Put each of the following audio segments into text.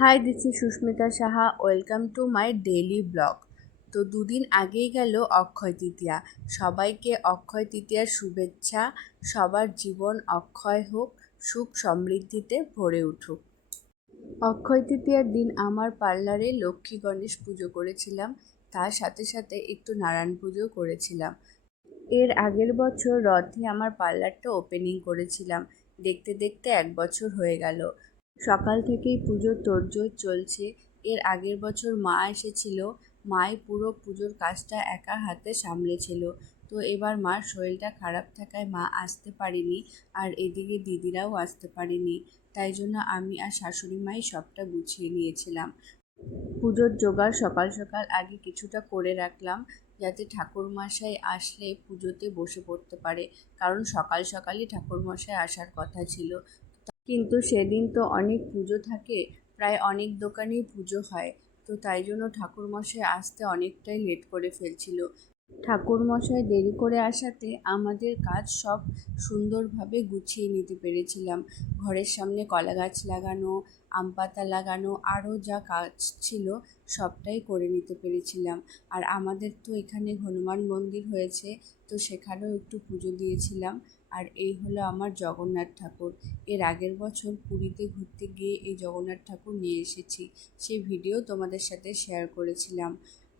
Hi is Susmita Saha. Welcome to my daily blog. তো দুদিন আগেই গেল অক্ষয় তৃতীয়া। সবাইকে অক্ষয় তৃতীয়ার শুভেচ্ছা। সবার জীবন অক্ষয় হোক, সুখ সমৃদ্ধিতে ভরে উঠুক। অক্ষয় তৃতীয়ার দিন আমার পার্লারে লক্ষ্মী গণেশ পুজো করেছিলাম। তার সাথে সাথে একটু নারায়ণ পুজো করেছিলাম। এর আগের বছর রথে আমার পার্লারটা ওপেনিং করেছিলাম। দেখতে দেখতে এক বছর হয়ে গেল। সকাল থেকেই পুজোর তোড়জোড় চলছে। এর আগের বছর মা এসেছিল। মাই পুরো পুজোর কাজটা একা হাতে সামলেছিল। তো এবার মার শরীরটা খারাপ থাকায় মা আসতে পারেনি আর এদিকে দিদিরাও আসতে পারেনি। তাই জন্য আমি আর শাশুড়ি মাই সবটা গুছিয়ে নিয়েছিলাম। পুজোর জোগাড় সকাল সকাল আগে কিছুটা করে রাখলাম যাতে ঠাকুরমশাই আসলে পুজোতে বসে পড়তে পারে। কারণ সকাল সকালই ঠাকুরমশাই আসার কথা ছিল। কিন্তু সেদিন তো অনেক পুজো থাকে, প্রায় অনেক দোকানেই পুজো হয়। তো তাই জন্য ঠাকুরমশাই আসতে অনেকটাই লেট করে ফেলছিল। ঠাকুরমশাই দেরি করে আসাতে আমাদের কাজ সব সুন্দরভাবে গুছিয়ে নিতে পেরেছিলাম। ঘরের সামনে কলা গাছ লাগানো, আম পাতা লাগানো, আরও যা কাজ ছিল সবটাই করে নিতে পেরেছিলাম। আর আমাদের তো এখানে হনুমান মন্দির হয়েছে, তো সেখানেও একটু পুজো দিয়েছিলাম। আর এই হলো আমার জগন্নাথ ঠাকুর। এর আগের বছর পুরীতে ঘুরতে গিয়ে এই জগন্নাথ ঠাকুর নিয়ে এসেছি। সেই ভিডিও তোমাদের সাথে শেয়ার করেছিলাম।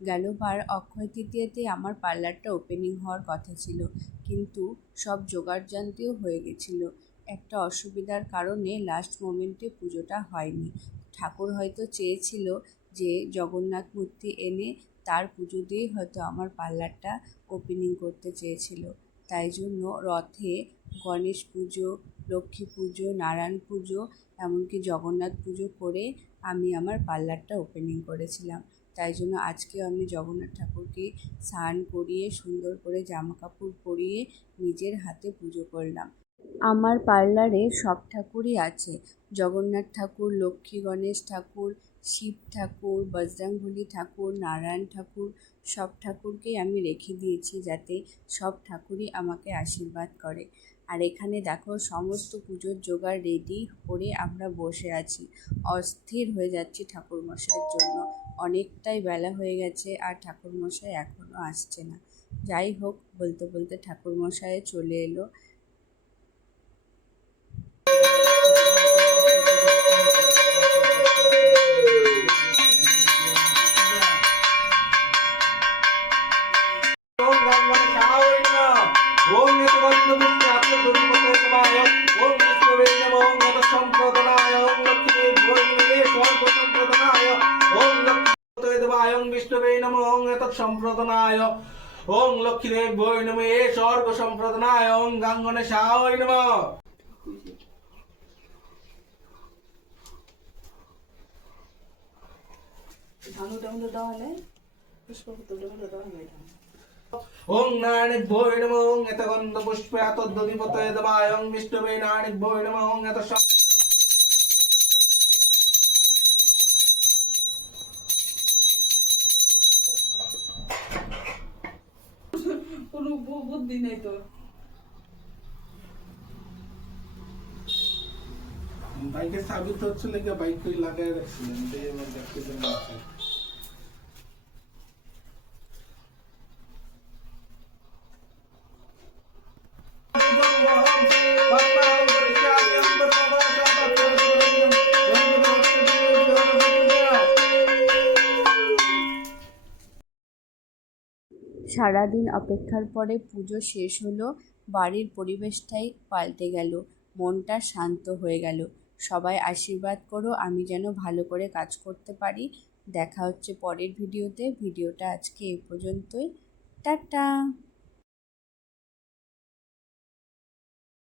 গেলবার অক্ষয় তৃতীয়াতে আমার পার্লারটা ওপেনিং হওয়ার কথা ছিল। কিন্তু সব জোগাড় জানতেও হয়ে গেছিল। একটা অসুবিধার কারণে লাস্ট মোমেন্টে পুজোটা হয়নি। ঠাকুর হয়তো চেয়েছিল যে জগন্নাথ মূর্তি এনে তার পুজো দিয়েই হয়তো আমার পার্লারটা ওপেনিং করতে চেয়েছিল। তাই জন্য রথে গণেশ পুজো, লক্ষ্মী পুজো, নারায়ণ পুজো, এমনকি জগন্নাথ পুজো করে আমি আমার পার্লারটা ওপেনিং করেছিলাম। তাই জন্য আজকে আমি জগন্নাথ ঠাকুরকে স্নান করিয়ে, সুন্দর করে জামা কাপড় পরিয়ে নিজের হাতে পুজো করলাম। আমার পার্লারে সব ঠাকুরই আছে। জগন্নাথ ঠাকুর, লক্ষ্মী গণেশ ঠাকুর, শিব ঠাকুর, বজরংবলী ঠাকুর, নারায়ণ ঠাকুর, সব ঠাকুরকেই আমি রেখে দিয়েছি যাতে সব ঠাকুরই আমাকে আশীর্বাদ করে। আর এখানে দেখো সমস্ত পুজোর জোগাড় রেডি করে আমরা বসে আছি। অস্থির হয়ে যাচ্ছি ঠাকুর ঠাকুরমশাইয়ের জন্য। অনেকটাই বেলা হয়ে গেছে আর ঠাকুরমশাই এখনও আসছে না। যাই হোক, বলতে বলতে ঠাকুরমশাই চলে এলো। ఓం আয়ং বিষ্ণুবে নম, ওং এত সম্প্রদনায়। ওং লক্ষ্মীদেব বৈ নম, এ স্বর্গ সম্প্রদনায়। ওং গাঙ্গনে সাহই নম। ওং নারায়ণেভ্যো ওং এত গন্ধ পুষ্পে এত দধিপতয়ে দবায়। ওং বিষ্ণুবে নারায়ণেভ্যো নম, ওং এত কোনো বুদ্ধি নেই তো। বাইকে সাবিত হচ্ছে নাকি বাইক লাগাই রাখছিলেন যে আমার দেখতে সারাদিন অপেক্ষার পরে পুজো শেষ হলো, বাড়ির পরিবেশটাই পাল্টে গেল, মনটা শান্ত হয়ে গেল। সবাই আশীর্বাদ করো, আমি যেন ভালো করে কাজ করতে পারি। দেখা হচ্ছে পরের ভিডিওতে। ভিডিওটা আজকে এ পর্যন্তই। টাটা!